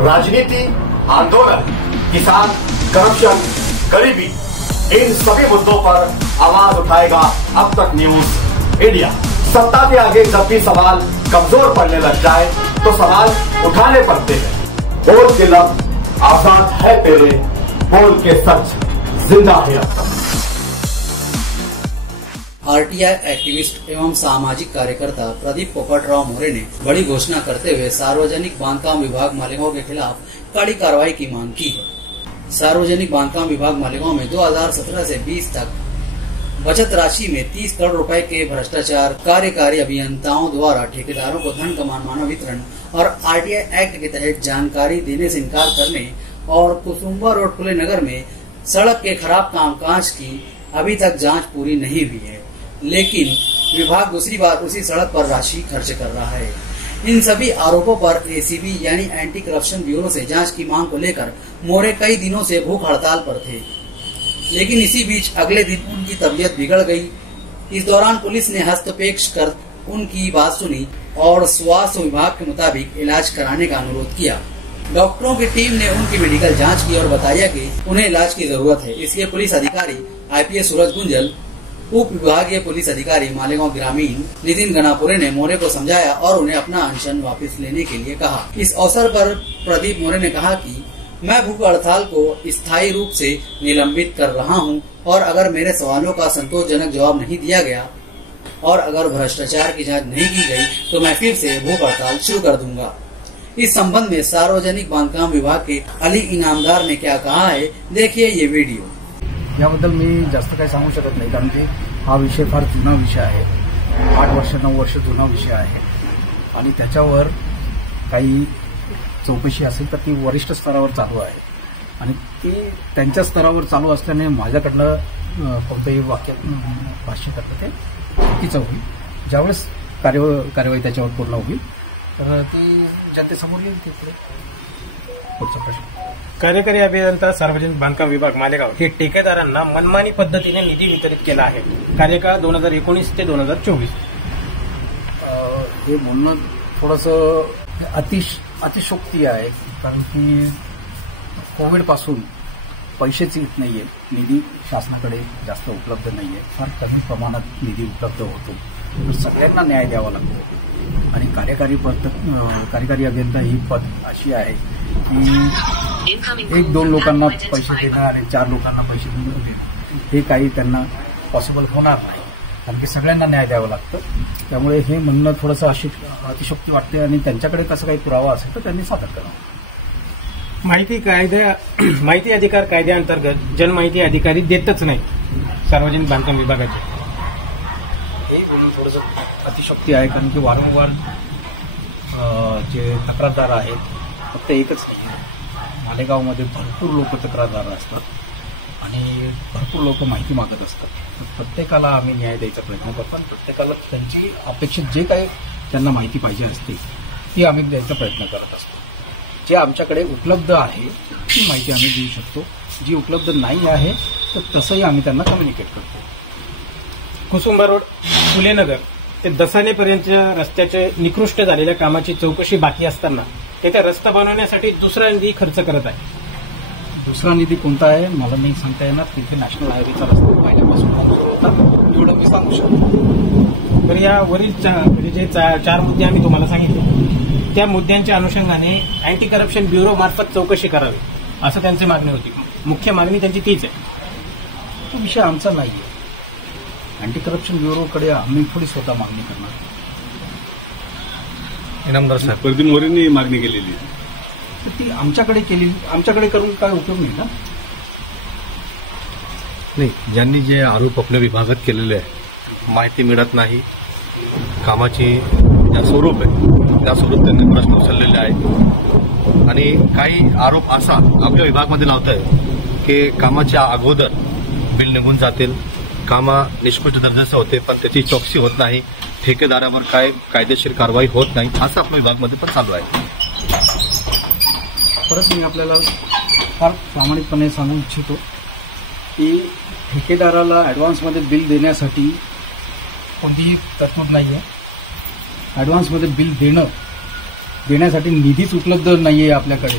राजनीति, आंदोलन, किसान, करप्शन, गरीबी, इन सभी मुद्दों पर आवाज उठाएगा अब तक न्यूज इंडिया। सत्ता के आगे जब भी सवाल कमजोर पड़ने लग जाए तो सवाल उठाने पड़ते हैं। बोल के लफ्ज आजाद है तेरे, बोल के सच जिंदा है अब तक। आरटीआई एक्टिविस्ट एवं सामाजिक कार्यकर्ता प्रदीप पोपटराव मोरे ने बड़ी घोषणा करते हुए सार्वजनिक बांधकाम विभाग मालेगांव के खिलाफ कड़ी कार्रवाई की मांग की है। सार्वजनिक बांधकाम विभाग मालेगांव में 2017 से 20 तक बचत राशि में 30 करोड़ रुपए के भ्रष्टाचार, कार्यकारी अभियंताओं द्वारा ठेकेदारों को धन का मनमाना वितरण और आरटीआई एक्ट के तहत जानकारी देने से इनकार करने और कुसुम्बा रोड खुले नगर में सड़क के खराब कामकाज की अभी तक जांच पूरी नहीं हुई है, लेकिन विभाग दूसरी बार उसी सड़क पर राशि खर्च कर रहा है। इन सभी आरोपों पर एसीबी यानी एंटी करप्शन ब्यूरो से जांच की मांग को लेकर मोरे कई दिनों से भूख हड़ताल पर थे, लेकिन इसी बीच अगले दिन उनकी तबीयत बिगड़ गई। इस दौरान पुलिस ने हस्तक्षेप कर उनकी बात सुनी और स्वास्थ्य विभाग के मुताबिक इलाज कराने का अनुरोध किया। डॉक्टरों की टीम ने उनकी मेडिकल जांच की और बताया कि उन्हें इलाज की जरूरत है। इसलिए पुलिस अधिकारी आईपीएस सूरज गुंजल, उप विभागीय पुलिस अधिकारी मालेगांव ग्रामीण नितिन गणापुरे ने मोरे को समझाया और उन्हें अपना अनशन वापस लेने के लिए कहा। इस अवसर पर प्रदीप मोरे ने कहा कि मैं भूख हड़ताल को स्थायी रूप से निलंबित कर रहा हूं और अगर मेरे सवालों का संतोषजनक जवाब नहीं दिया गया और अगर भ्रष्टाचार की जांच नहीं की गई तो मैं फिर से भूख हड़ताल शुरू कर दूंगा। इस संबंध में सार्वजनिक बांधकाम विभाग के अली इनामदार ने क्या कहा है, देखिए ये वीडियो। याबद्दल मी जास्त काही सांगू शकत नाही, कारण की हा विषय फार जुना विषय आहे। 8 वर्ष 9 वर्ष जुना विषय आहे आणि त्याच्यावर काही चौकशी असेल तर ती वरिष्ठ स्तरावर चालू आहे आणि ती त्यांच्या स्तरावर चालू असल्याने माझ्याकडनं कोणतंही भाष्य करतं ते चुकीचं होईल। ज्यावेळेस कार्यवाही त्याच्यावर पूर्ण होईल तर ती जनतेसमोर येईल। ते पुढचा प्रश्न, कार्यकारी अभियंता सार्वजनिक बांधकाम विभाग मालेगाव हे ठेकेदारांना मनमानी पद्धतीने निधी वितरित केला आहे। कार्यकाळ 2019 ते 2024। हे म्हणणं थोडंसं अतिशयोक्ती आहे, कारण की कोविड पासून पैसेच येत नाहीये, निधी शासनाकडे जास्त उपलब्ध नाहीये, फार कमी प्रमाणात निधी उपलब्ध होतो, सगळ्यांना न्याय द्यावा लागतो आणि कार्यकारी अभियंता ही पद अशी आहे की 1-2 लोकांना पैसे देणं आणि 4 लोकांना पैसे देणं हे काही त्यांना पॉसिबल होणार नाही, कारण की सगळ्यांना न्याय द्यावं लागतं। त्यामुळे हे म्हणणं थोडंसं अतिशयोक्ती वाटते आणि त्यांच्याकडे तसं काही पुरावा असेल तर त्यांनी सादर करावा। माहिती अधिकार कायद्याअंतर्गत जनमाहिती अधिकारी देतच नाही सार्वजनिक बांधकाम विभागाचे, हे बोलून थोडंसं अतिशयोक्ती आहे, कारण की वारंवार जे तक्रारदार आहेत फक्त एकच नाही आहे, मालेगावमध्ये भरपूर लोक तक्रारदार असतात आणि भरपूर लोक माहिती मागत असतात। प्रत्येकाला आम्ही न्याय द्यायचा प्रयत्न करतो आणि प्रत्येकाला त्यांची अपेक्षित जे काही त्यांना माहिती पाहिजे असते ती आम्ही द्यायचा प्रयत्न करत असतो। जे आमच्याकडे उपलब्ध आहे ती माहिती आम्ही देऊ शकतो, जी उपलब्ध नाही आहे तर तसंही आम्ही त्यांना कम्युनिकेट करतो। कुसुंबा रोड खुले नगर ते दसानेपर्यंतच्या रस्त्याचे निकृष्ट झालेल्या कामाची चौकशी बाकी असताना तेथे रस्ता बनवण्यासाठी दुसरा निधी खर्च करत आहे। दुसरा निधी कोणता आहे मला नाही सांगता येणार, तिथे नॅशनल हायवेचा रस्ता पहिल्यापासून होता एवढं मी सांगू शकतो। तर या वरील जे 4 मुद्दे आम्ही तुम्हाला सांगितले त्या मुद्द्यांच्या अनुषंगाने अँटी करप्शन ब्युरो मार्फत चौकशी करावी असं त्यांची मागणी होती। मुख्य मागणी त्यांची तीच आहे। तो विषय आमचा नाही आहे, अँटी करप्शन ब्युरोकडे आम्ही थोडी स्वतः मागणी करणार। इनामदार साहेब, प्रदीप मोरेंनी मागणी केलेली तर ती आमच्याकडे करून काय उपयोग नाही ना? नाही, ज्यांनी जे आरोप आपल्या विभागात केलेले आहे, माहिती मिळत नाही, कामाची ज्या स्वरूप आहे त्या स्वरूप त्यांनी प्रश्न उचललेले आहेत आणि काही आरोप असा आपल्या विभागामध्ये लावत आहे की कामाच्या अगोदर बिल निघून जातील, कामा निष्कृष्ट दर्जाचं होते पण त्याची चौकशी होत नाही, ठेकेदारावर काय कायदेशीर कारवाई होत नाही, असं आपल्या विभागामध्ये पण चालू आहे। परत मी आपल्याला फार प्रामाणिकपणे सांगू इच्छितो की ठेकेदाराला ॲडव्हान्समध्ये बिल देण्यासाठी कोणतीही तरतूद नाही आहे। ॲडव्हान्समध्ये बिल देणं देण्यासाठी निधीच उपलब्ध नाहीये आपल्याकडे.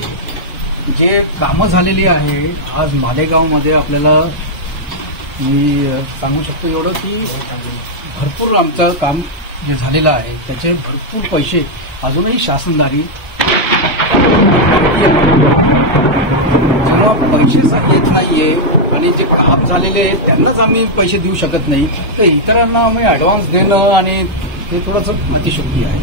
जे कामं झालेली आहे आज मालेगावमध्ये आपल्याला मी सांगू शकतो एवढं की भरपूर आमचं काम जे झालेलं आहे त्याचे भरपूर पैसे अजूनही शासनदारी जेव्हा पैसे येत नाहीये आणि जे काम झालेले आहे त्यांनाच आम्ही पैसे देऊ शकत नाही तर इतरांना आम्ही ऍडव्हान्स देणं आणि ते थोडंसं अतिशयोक्ती आहे.